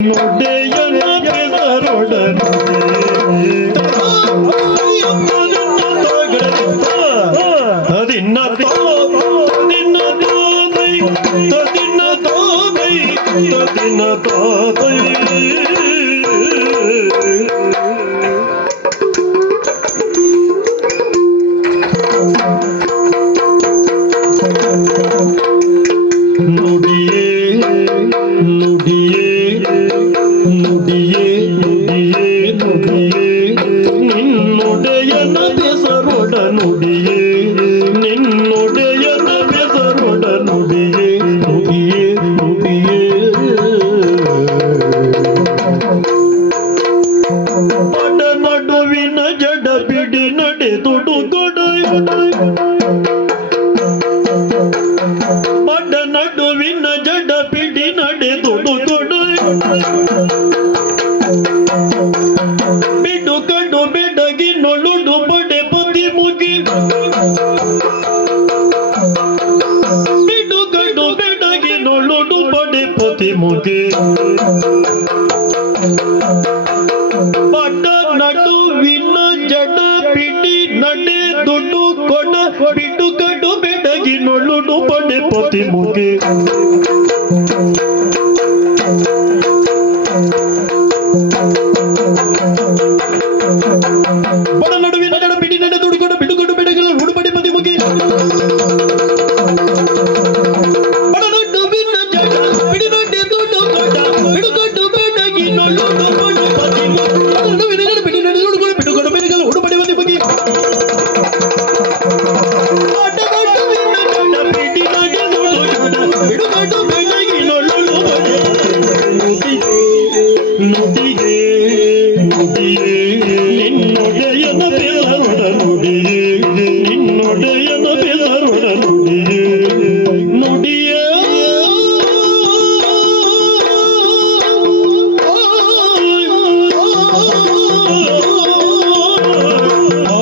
ನುಡಿಯನ ಬೆದರೊಡನೆ ತದಿನ್ನ ತದಿನ್ನ ತೋದೈ ತದಿನ್ನ ತೋದೈ ತದಿನ್ನ ತೋದೈ ನುಡಿಯೇ ನುಡಿಯೇ ನಿನ್ನೊಡೆಯನ ಬೆಸರೊಡ ನುಡಿಯೇ ನಿನ್ನೊಡೆಯನ ಬೆಸರೊಡ ನುಡಿಯೇ ನುಡಿಯೇ. ನುಡಿಯೇ ಪಡ ನಡುವಿನ ಜಡ ಬಿಡಿ ನಡೆದುಡು ಕೊಡಯ ಪಡ ನಡುವಿನ ಜಡ ಬಿಡಿ ನಡೆದುಡು ಕೊಡು ನೊಳುಡು ಬಡೆ ಮುಗಿ. ಪಟ್ಟ ನಟು ವಿನ್ನ ಜಡ ಪಿಟಿ ನಡೆ ದುಡ್ಡು ಕೊಡ ಬಿಟ್ಟು ಕಡು ಬೆಡಗಿ ನೊಳುಡು ಪಡೆ ಪತಿ ಮುಗಿ. ಬಡ ನಿನ್ನೊಡೆಯನ ನುಡಿಯೇ ನಿನ್ನೊಡೆಯನ ಬೆದರೊಡ ನುಡಿಯೇ. ನುಡಿಯೇ ಆ